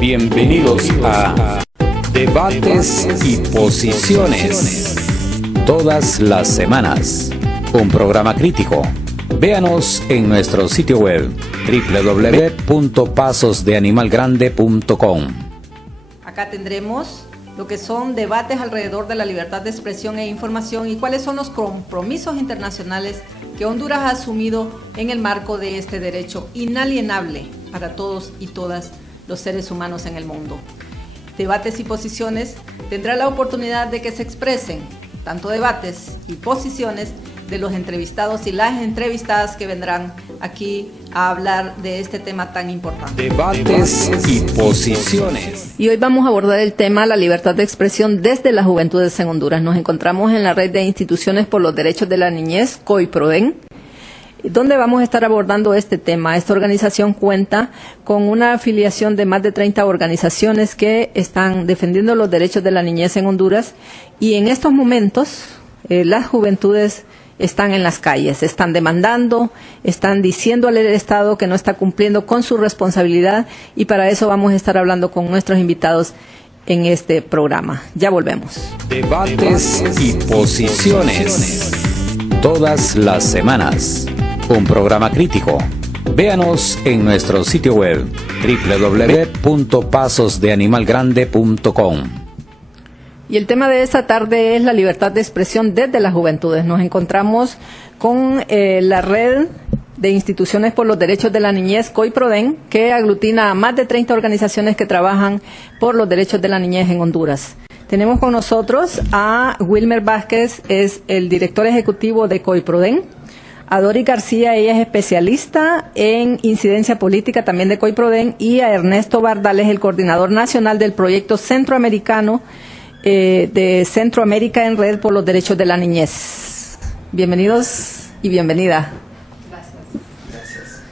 Bienvenidos a Debates y Posiciones. Todas las semanas, un programa crítico. Véanos en nuestro sitio web www.pasosdeanimalgrande.com. Acá tendremos lo que son debates alrededor de la libertad de expresión e información y cuáles son los compromisos internacionales que Honduras ha asumido en el marco de este derecho inalienable para todos y todas los seres humanos en el mundo. Debates y Posiciones tendrá la oportunidad de que se expresen tanto debates y posiciones de los entrevistados y las entrevistadas que vendrán aquí a hablar de este tema tan importante. Debates y Posiciones. Y hoy vamos a abordar el tema la libertad de expresión desde las juventudes en Honduras. Nos encontramos en la red de instituciones por los derechos de la niñez, COIPRODEN, donde vamos a estar abordando este tema. Esta organización cuenta con una afiliación de más de 30 organizaciones que están defendiendo los derechos de la niñez en Honduras, y en estos momentos las juventudes están en las calles, están demandando, están diciéndole al Estado que no está cumpliendo con su responsabilidad, y para eso vamos a estar hablando con nuestros invitados en este programa. Ya volvemos. Debates y Posiciones. Todas las semanas, un programa crítico. Véanos en nuestro sitio web www.pasosdeanimalgrande.com. Y el tema de esta tarde es la libertad de expresión desde las juventudes. Nos encontramos con la red de instituciones por los derechos de la niñez, COIPRODEN, que aglutina a más de 30 organizaciones que trabajan por los derechos de la niñez en Honduras. Tenemos con nosotros a Wilmer Vázquez, es el director ejecutivo de COIPRODEN. A Dori García, ella es especialista en incidencia política también de COIPRODEN. Y a Ernesto Bardales, el coordinador nacional del proyecto centroamericano de Centroamérica en Red por los Derechos de la Niñez. Bienvenidos y bienvenida. Gracias.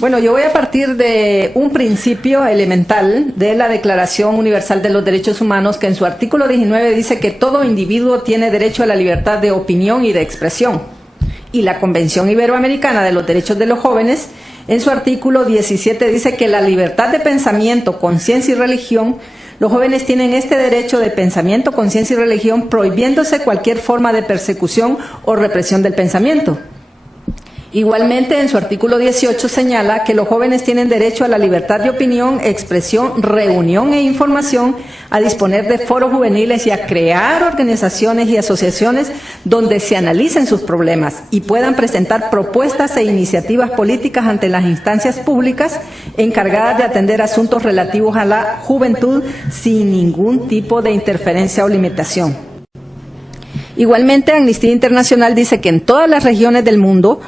Bueno, yo voy a partir de un principio elemental de la Declaración Universal de los Derechos Humanos, que en su artículo 19 dice que todo individuo tiene derecho a la libertad de opinión y de expresión. Y la Convención Iberoamericana de los Derechos de los Jóvenes, en su artículo 17, dice que la libertad de pensamiento, conciencia y religión, los jóvenes tienen este derecho de pensamiento, conciencia y religión, prohibiéndose cualquier forma de persecución o represión del pensamiento. Igualmente, en su artículo 18 señala que los jóvenes tienen derecho a la libertad de opinión, expresión, reunión e información, a disponer de foros juveniles y a crear organizaciones y asociaciones donde se analicen sus problemas y puedan presentar propuestas e iniciativas políticas ante las instancias públicas encargadas de atender asuntos relativos a la juventud sin ningún tipo de interferencia o limitación. Igualmente, Amnistía Internacional dice que en todas las regiones del mundo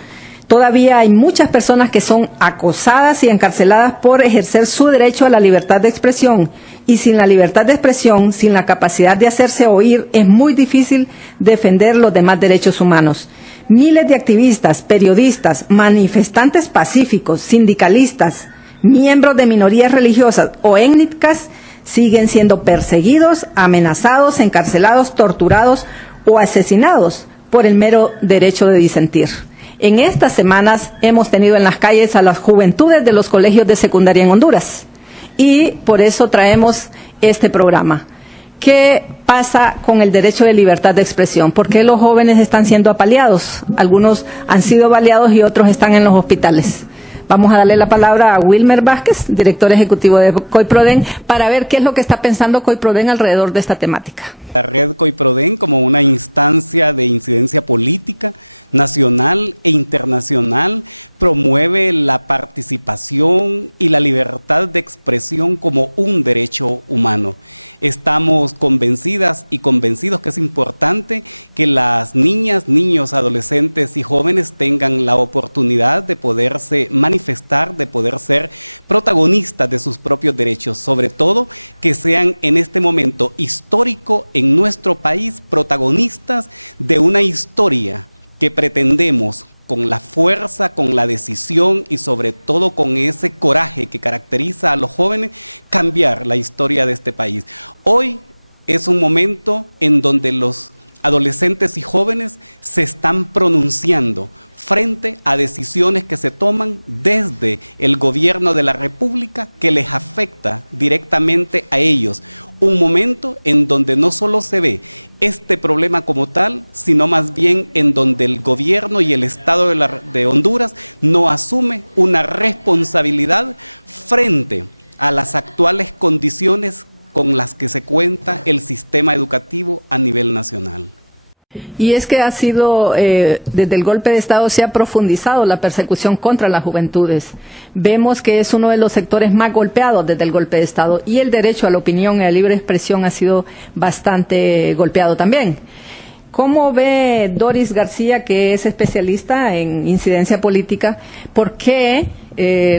todavía hay muchas personas que son acosadas y encarceladas por ejercer su derecho a la libertad de expresión, y sin la libertad de expresión, sin la capacidad de hacerse oír, es muy difícil defender los demás derechos humanos. Miles de activistas, periodistas, manifestantes pacíficos, sindicalistas, miembros de minorías religiosas o étnicas siguen siendo perseguidos, amenazados, encarcelados, torturados o asesinados por el mero derecho de disentir. En estas semanas hemos tenido en las calles a las juventudes de los colegios de secundaria en Honduras, y por eso traemos este programa. ¿Qué pasa con el derecho de libertad de expresión? ¿Por qué los jóvenes están siendo apaleados? Algunos han sido baleados y otros están en los hospitales. Vamos a darle la palabra a Wilmer Vázquez, director ejecutivo de COIPRODEN, para ver qué es lo que está pensando COIPRODEN alrededor de esta temática. La red COIPRODEN, como una instancia de incidencia política nacional e internacional, promueve la participación y la libertad de expresión como un derecho humano. Estamos convencidas y convencidos que es importante que las niñas, niños, adolescentes y jóvenes tengan la oportunidad de poderse manifestar, de poder ser protagonistas de sus propios derechos, sobre todo que sean en este momento histórico en nuestro país protagonistas de una historia que pretendemos, con la fuerza, con la decisión y sobre todo con ese coraje que caracteriza a los jóvenes, cambiar la historia de este país. Hoy es un momento en donde los adolescentes y jóvenes se están pronunciando frente a decisiones que se toman desde el gobierno de la República que les afecta directamente a ellos. Un momento en donde no solo se ve este problema como tal, sino más bien en donde el gobierno y el Estado de Honduras no asume una responsabilidad frente a las actuales condiciones con las que se cuenta el sistema educativo a nivel nacional. Y es que ha sido, desde el golpe de Estado se ha profundizado la persecución contra las juventudes. Vemos que es uno de los sectores más golpeados desde el golpe de Estado y el derecho a la opinión y a la libre expresión ha sido bastante golpeado también. ¿Cómo ve Doris García, que es especialista en incidencia política, por qué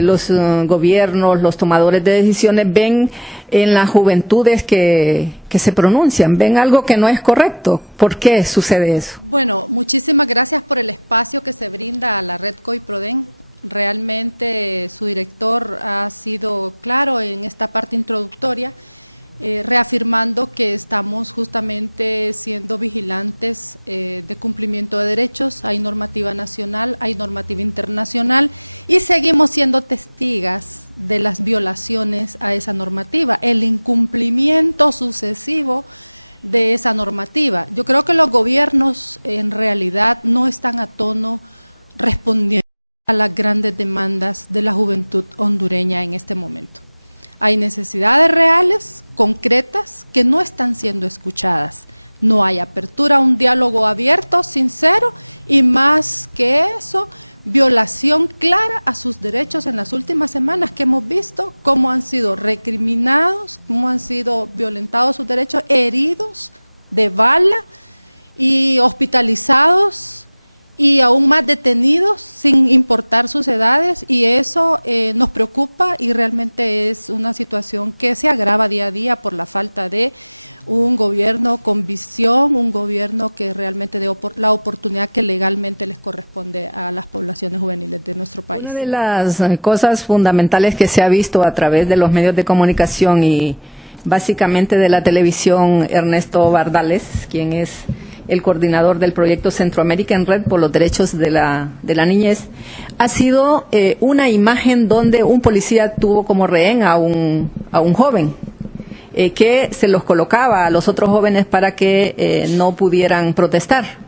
los gobiernos, los tomadores de decisiones ven en las juventudes que se pronuncian, ven algo que no es correcto? ¿Por qué sucede eso? Bueno, muchísimas gracias por el espacio que se brinda a la red COIPRODEN. Realmente su director ha sido claro en esta parte introductoria, reafirmando que estamos justamente siendo vigilantes de cumplimiento de derechos. Hay normativa nacional, hay normativa internacional y seguimos siendo testigas de las violaciones a esa normativa, el incumplimiento sucesivo de esa normativa. Yo creo que los gobiernos en realidad no están a tono respondiendo a las grandes demandas de la juventud hondureña en este momento. Hay necesidades reales, concretas, que no están siendo escuchadas. No hay apertura a un diálogo abierto, sincero, y más que eso, violación clara a sus derechos en las últimas semanas que hemos visto cómo han sido recriminados, cómo han sido violentados sus derechos, heridos de bala y hospitalizados y aún más detenidos sin importar sus edades, y eso nos preocupa y realmente es una situación que se agrava día a día por la falta de un gobierno con visión, un gobierno que realmente dé la oportunidad que legalmente les corresponde a las poblaciones juveniles de nuestro país. Una de las cosas fundamentales que se ha visto a través de los medios de comunicación y básicamente de la televisión, Ernesto Bardales, quien es el coordinador del proyecto Centroamérica en Red por los Derechos de la Niñez, ha sido una imagen donde un policía tuvo como rehén a un joven que se los colocaba a los otros jóvenes para que no pudieran protestar.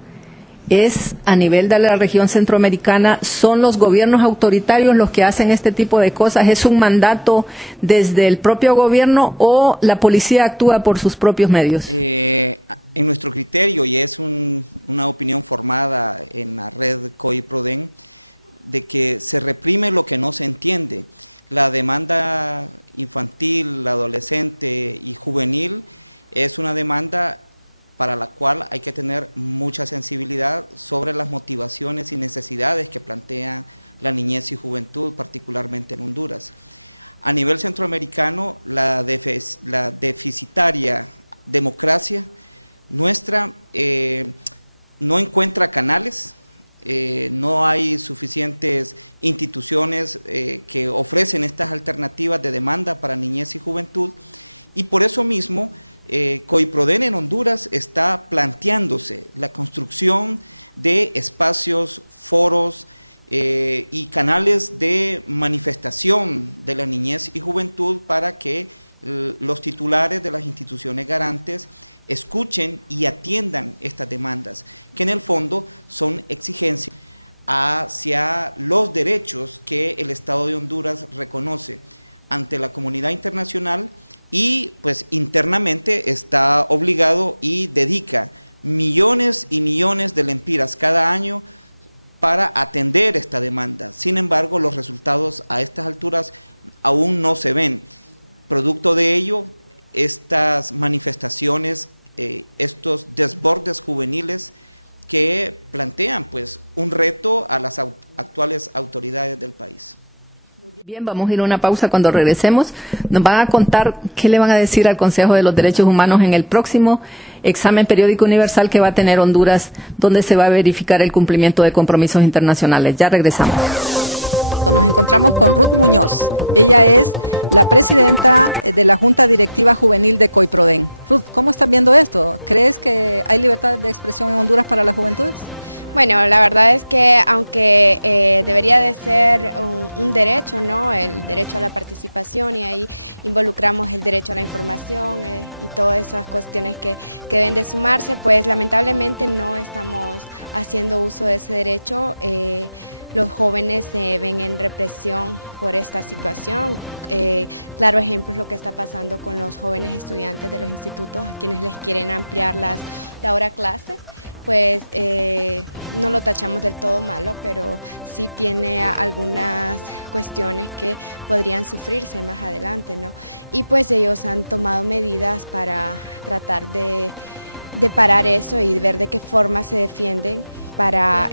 Es a nivel de la región centroamericana, son los gobiernos autoritarios los que hacen este tipo de cosas. ¿Es un mandato desde el propio gobierno o la policía actúa por sus propios medios? En nuestro criterio, y es una opinión formada en la red COIPRODEN, de que se reprime lo que no se entiende. La demanda infantil, adolescente y juvenil es una demanda para la cual hay que tener mucha sensibilidad sobre las motivaciones y necesidades que plantea la niñez y juventud, particularmente en Honduras. A nivel centroamericano, la deficitaria democracia nuestra no encuentra canales, no hay suficientes instituciones que ofrecen estas alternativas de demanda para niñez y juventud, y por eso mismo COIPRODEN en Honduras está planteándose la construcción de espacios, foros y canales de manifestación de la niñez y juventud para que los titulares de las instituciones garantes escuchen y atiendan estas demandas, que en el fondo son exigencias hacia los derechos que el Estado de Honduras reconoce ante la comunidad internacional, y pues internamente está obligado y dedica millones y millones de lempiras cada año para atender esta demanda. Sin embargo, los resultados a estas alturas aún no se ven. Producto de ello, estas manifestaciones, estos desbordes juveniles que plantean pues un reto a las actuales autoridades del país. Bien, vamos a ir a una pausa. Cuando regresemos nos van a contar qué le van a decir al Consejo de los Derechos Humanos en el próximo examen periódico universal que va a tener Honduras, donde se va a verificar el cumplimiento de compromisos internacionales. Ya regresamos. Nos encontramos con Ruth Muñoz. Ella es la presidenta de la Junta Directiva Juvenil de COIPRODEN. Ruth, ¿cómo estás viendo esto? ¿Crees que hay libertad de expresión en Honduras para las juventudes? Bueno, la verdad es que aunque debería de ser un derecho, ¿no? El derecho a la participación, y ahí involucramos el derecho a la información y todas esas cuestiones que deben de sumarse, pues lamentablemente no estamos haciendo uso de ese derecho. Los jóvenes se ven en represión por esta situación. Claro ejemplo es lo que está pasando con los jóvenes estudiantes de los institutos, a quienes les quieren ampliar la hora clase. Pues no lo tachamos del todo malo, pero sí tiene algunas cuestiones que podrían sufrirse más adelante, ¿no? Y pues ellos han tomado medidas para tratar de parar eso y ver de qué forma se defienden para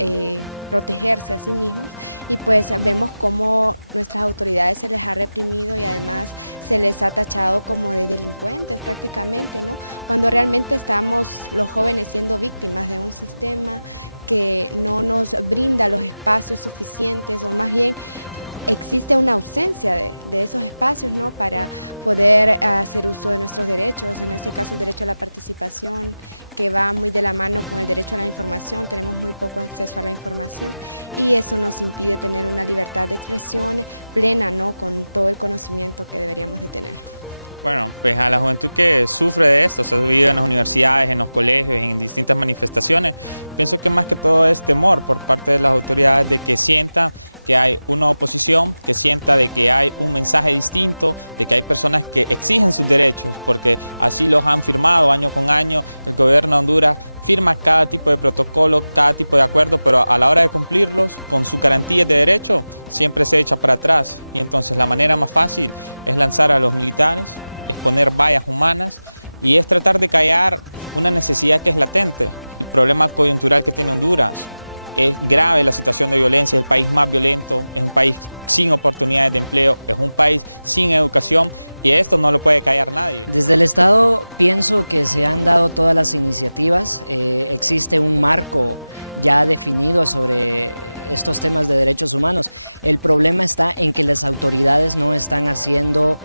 protegerse a sí mismos, y pues vemos cómo nuestras autoridades se les ha reprimido y además se les ha tachado como de delincuentes prácticamente, ¿no? Cuando realmente estamos los jóvenes siendo víctimas de un sistema que no nos brinda los espacios suficientes, o más bien existe una ausencia de esos espacios, ¿no? Para poder hacer uso de nuestros derechos, en este caso el derecho a la participación, que va muy de la mano con el derecho a la información. Tenemos muy poco acceso a la información y eso nos impide tener una libertad de expresión plena, ¿no? Con todo el conocimiento que deberíamos de tener. Bueno, pues a la juventud que sufre de esto, se vive en las universidades, en los colegios, en distintas manifestaciones, pienso que más que todo es temor por parte de las autoridades de que sienta que hay una oposición, que sienta de que hay un mensaje distinto, de que hay personas que exigen sus derechos, porque así los han firmado año con año. El gobierno de Honduras firma cada tipo de protocolo, cada tipo de acuerdo, pero a la hora de cumplirlos, con sus garantías de derecho, siempre se echa para atrás. Y entonces la manera más fácil es lanzar a los militares, es poner vallas humanas y es tratar de callar una necesidad que es latente. El problema coyuntural que tiene Honduras es grave, la situación de violencia, es el país más violento, es un país sin oportunidades de empleo, es un país sin educación y esto no lo puede callar nadie. Desde el Estado pienso que se han dado todas las iniciativas, existe un marco ya definido sobre estos temas de derechos humanos. El problema está en que las autoridades no están haciendo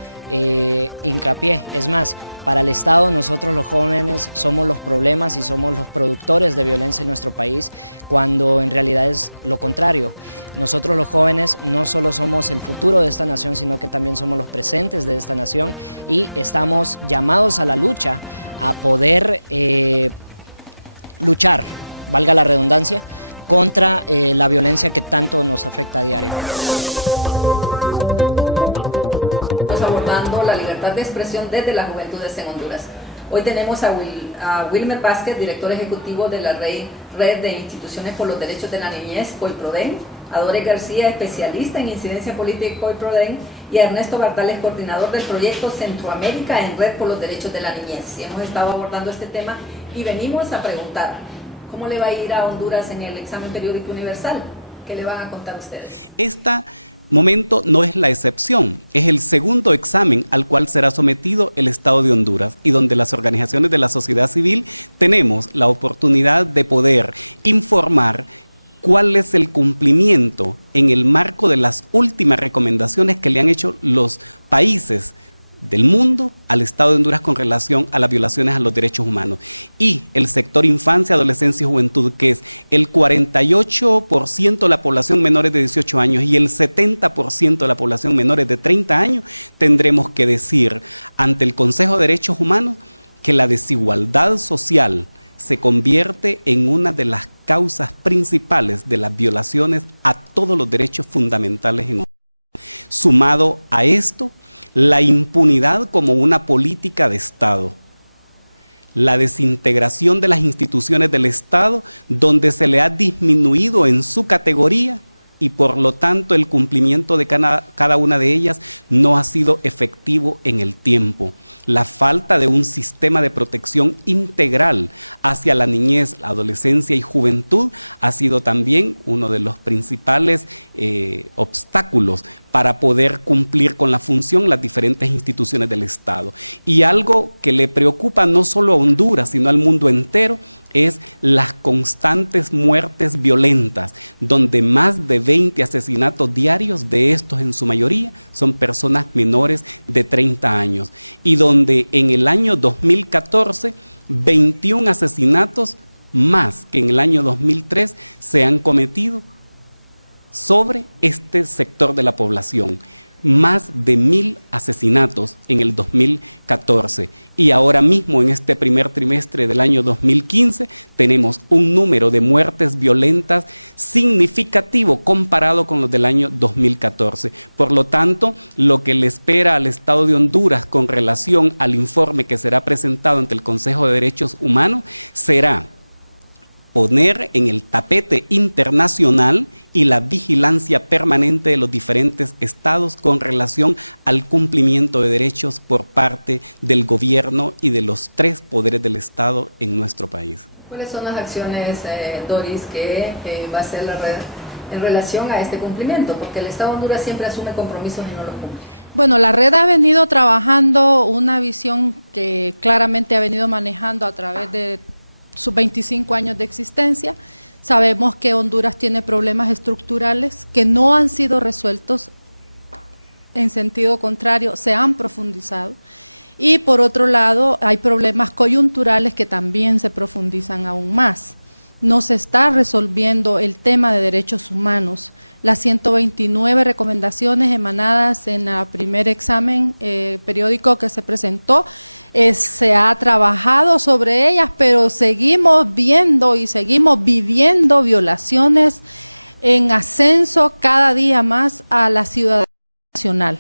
hincapié. Es más, para el Estado nosotros los jóvenes somos los problemas y somos los productores de violencia en nuestro país, cuando en realidad es lo contrario. Nosotros los jóvenes no solo somos el futuro de esta nación, sino que también somos los presentes de esta nación y estamos llamados a la lucha, a poder luchar, valga la redundancia, contra la violencia que tanto nos afecta a diario. Estamos abordando la libertad de expresión desde las juventudes en Honduras. Hoy tenemos a Wilmer Vázquez, director ejecutivo de la Red de Instituciones por los Derechos de la Niñez, COIPRODEN, a Doris García, especialista en incidencia política de COIPRODEN, y a Ernesto Bartales, coordinador del proyecto Centroamérica en Red por los Derechos de la Niñez. Y hemos estado abordando este tema y venimos a preguntar, ¿cómo le va a ir a Honduras en el examen periódico universal? ¿Qué le van a contar ustedes? Este momento no es la excepción, es el segundo examen al cual será sometido el Estado de Honduras y donde las organizaciones de la sociedad civil tenemos la oportunidad de poder informar cuál es el cumplimiento en el marco de las últimas recomendaciones que le han hecho los países del mundo al Estado de Honduras con relación a las violaciones a los derechos humanos. Y el sector infancia, adolescencia y juventud, que es el 48% de la población menores de 18 años y el 70% de la población menores de 30 años, tendremos que decir ante el Consejo de Derechos Humanos que la desigualdad social se convierte en una de las causas principales de las violaciones a todos los derechos fundamentales en Honduras. Sumado a esto, la impunidad como una política de Estado, la desintegración de las instituciones del Estado, donde se le ha disminuido en su categoría y por lo tanto el cumplimiento de cada una de ellas no ha sido efectivo en el tiempo. La falta de un sistema de protección integral hacia la niñez, la adolescencia y juventud ha sido también uno de los principales obstáculos para poder cumplir con la función las diferentes instituciones del Estado. Y algo que le preocupa no solo a Honduras, sino al mundo entero, es las constantes muertes violentas, donde más de 20 asesinatos diarios, de estos en su mayoría, son personas menores de 30 años, y donde en el año 2014, 21 asesinatos más que en el año 2003 se han cometido sobre este sector de la población. Más de 1.000 asesinatos en el 2014 y ahora mismo en este primer trimestre del año 2015 tenemos un número de muertes violentas significativo comparado con los del año 2014. Por lo tanto, lo que le espera al Estado de Honduras con relación al informe que será presentado ante el Consejo de Derechos Humanos será poner en el tapete internacional y la vigilancia permanente de los diferentes estados con relación al cumplimiento de derechos por parte del gobierno y de los 3 poderes del Estado en nuestro país. ¿Cuáles son las acciones, Doris, que va a hacer la red en relación a este cumplimiento? Porque el Estado de Honduras siempre asume compromisos y no los cumple. Bueno, la red ha venido trabajando una visión que claramente ha venido manejando a través de sus 25 años de existencia. Sabemos que Honduras tiene problemas estructurales que no han sido resueltos, en sentido contrario, se han profundizado. Y por otro lado, hay problemas coyunturales que también se profundizan aún más. No se está resolviendo el tema de derechos humanos. Las 129 recomendaciones emanadas en el primer examen periódico que se presentó, se ha trabajado sobre ellas, pero seguimos viendo y seguimos viviendo violaciones en ascenso cada día más a la ciudadanía nacional.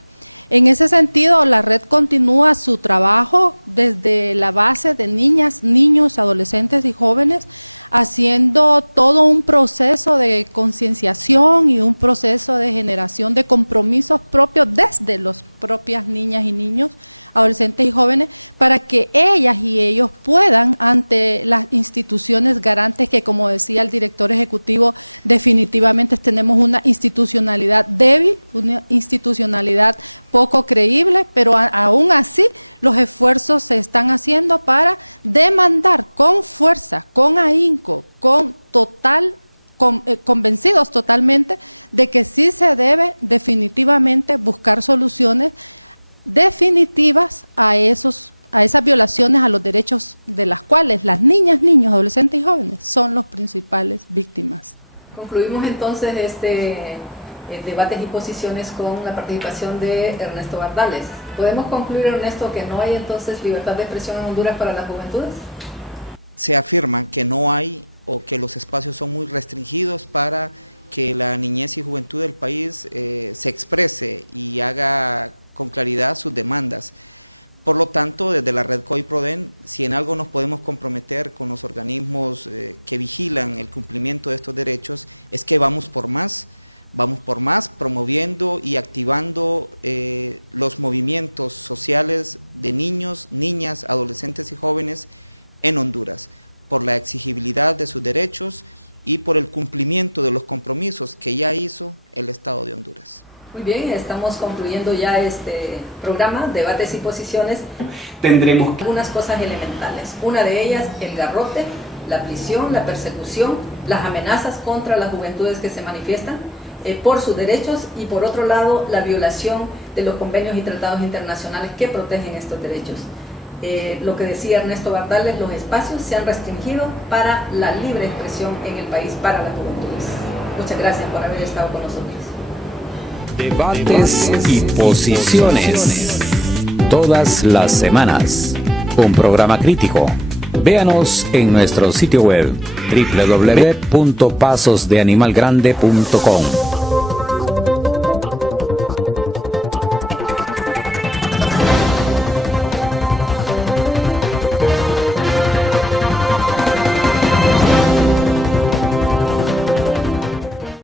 En ese sentido, la red continúa su trabajo desde la base de niñas, niños, adolescentes y jóvenes, haciendo todo un proceso de concienciación y un proceso de generación de compromisos propios desde las propias niñas y niños, adolescentes y jóvenes, para que ellas y ellos puedan, ante las instituciones garantes, que como decía el director ejecutivo, definitivamente tenemos una institucionalidad débil, una institucionalidad poco creíble, pero aún así los esfuerzos se están haciendo para demandar con fuerza, con ahínco, convencidos totalmente de que sí se debe definitivamente buscar soluciones definitivas a esas violaciones a los derechos de las cuales las niñas, niños, adolescentes y jóvenes son los principales víctimas. Concluimos entonces este debates y posiciones con la participación de Ernesto Bardales. ¿Podemos concluir, Ernesto, que no hay entonces libertad de expresión en Honduras para las juventudes? Se afirma que no hay, o que los espacios son muy restringidos para que la niñez y juventud del país se exprese y haga con claridad sus demandas. Por lo tanto, desde la red COI-PRODEN, si en algo nos podemos comprometer con los organismos que vigilan el cumplimiento de estos derechos, es que vamos por más promoviendo y activando los movimientos sociales de niños, niñas, adolescentes y jóvenes en Honduras, por la exigibilidad de sus derechos y por el cumplimiento de los compromisos que ya hizo el Estado de Honduras. Muy bien, estamos concluyendo ya este programa, debates y posiciones. Tendremos algunas cosas elementales. Una de ellas, el garrote, la prisión, la persecución, las amenazas contra las juventudes que se manifiestan por sus derechos, y por otro lado, la violación de los convenios y tratados internacionales que protegen estos derechos. Lo que decía Ernesto Bardales, los espacios se han restringido para la libre expresión en el país para las juventudes. Muchas gracias por haber estado con nosotros. Debates y posiciones. Todas las semanas. Un programa crítico. Véanos en nuestro sitio web www.pasosdeanimalgrande.com.